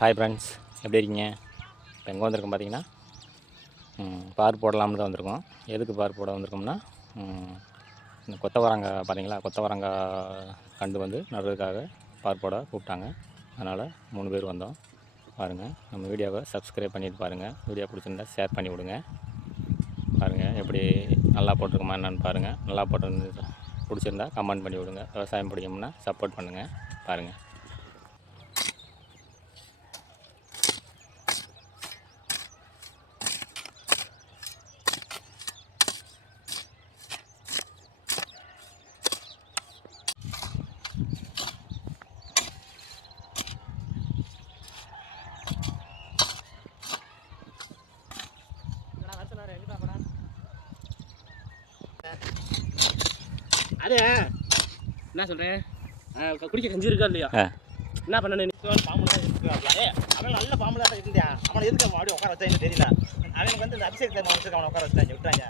Hi friends, எப்படி இருக்கீங்க? இப்போ எங்கே வந்திருக்கோம் பார்த்தீங்கன்னா, பார் போடலாம்னு தான் வந்திருக்கோம். எதுக்கு பார் போட வந்திருக்கோம்னா, இந்த கொத்தவரங்காய் பார்த்தீங்களா, கொத்தவரங்காய் கண்டு வந்து நடுறதுக்காக பார் போட கூப்பிட்டாங்க. அதனால் 3 பேர் வந்தோம். பாருங்கள், நம்ம வீடியோவை சப்ஸ்கிரைப் பண்ணிட்டு பாருங்கள். வீடியோ பிடிச்சிருந்தா ஷேர் பண்ணி விடுங்க. பாருங்கள் எப்படி நல்லா போட்டிருக்குமா என்னன்னு பாருங்கள். நல்லா போட்டிருந்து பிடிச்சிருந்தா கமெண்ட் பண்ணி விடுங்க. விவசாயம் பிடிக்கும்னா சப்போர்ட் பண்ணுங்கள். பாருங்கள். அது என்ன சொல்கிறேன், குடிக்க கஞ்சி இருக்கா இல்லையா? என்ன பண்ண பாம்புலாம் இருக்கு. அவன் நல்ல பாம்புலாம் இருந்தா அவனை எதுக்கு அவன் அப்படியே உட்கார வச்சான்னு தெரியல. அவனுக்கு வந்து இந்த அபிஷேக் அவனை உட்கார வச்சாங்க விட்டாங்க.